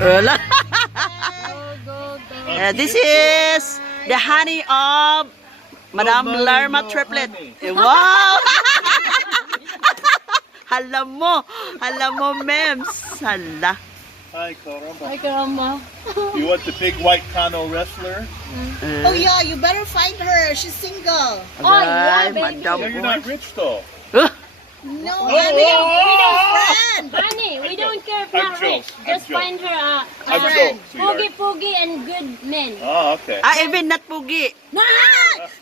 Wala. Go. This is the honey of Madam Lerma triplet. Wow! Alam mo, Mems. Hala. Hi, Caramba. Ay, karama. You want the big white Kano wrestler? Oh yeah, you better find her. She's single. Oh, yeah, baby. Madam. No, you're not rich though. No, Oh, I mean, We don't, friend. honey, we don't care if I'm not joking, rich. I'm Just joking. find her I'm joking, sweetheart. poogie and good men. Oh, okay. Even not pugi.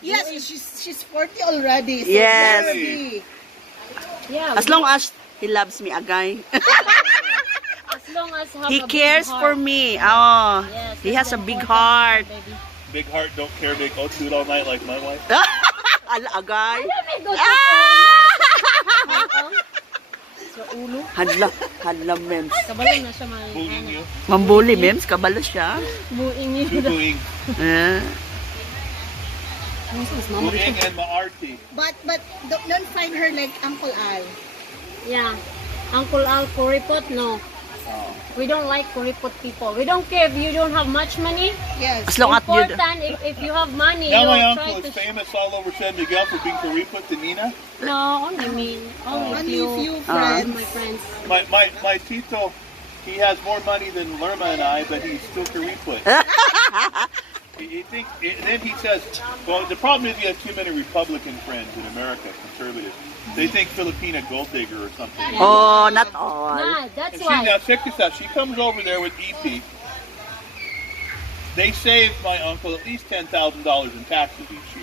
Yes, she's 40 already. So Yes. better be. Yeah. As long as he loves me, agay. as long as have He a big cares heart. for me. Oh, Yes, he that's has a the big important heart. part, baby. Big heart, don't care. They go to it all night like my wife. Ala, agay. Let me go to sa ulo. Hadla, Mems. Kabalo na siya man. Bullying you. Mambuli, Mems. Kabalo siya. Buing niyo. Boo-booing. Eh. Boo-booing and maarti. But don't find her like Uncle Al. Yeah. Uncle Al Kuripot, no. We don't like Kuripot people. We don't care if you don't have much money. Yes. As long as you... Important, if you have money, Now you my will try uncle to... is famous all over San Miguel for being Kariput to Nina. No, only me. Only Only few. few friends. My friends. My Tito, he has more money than Lerma and I, but he's still Kariput. Then he says, well, the problem is you have too many Republican friends in America, conservatives. They think Filipina gold digger or something. Oh, not all. Nah, that's And she, why. now check this out. She comes over there with EP. They saved my uncle at least $10,000 in taxes each year.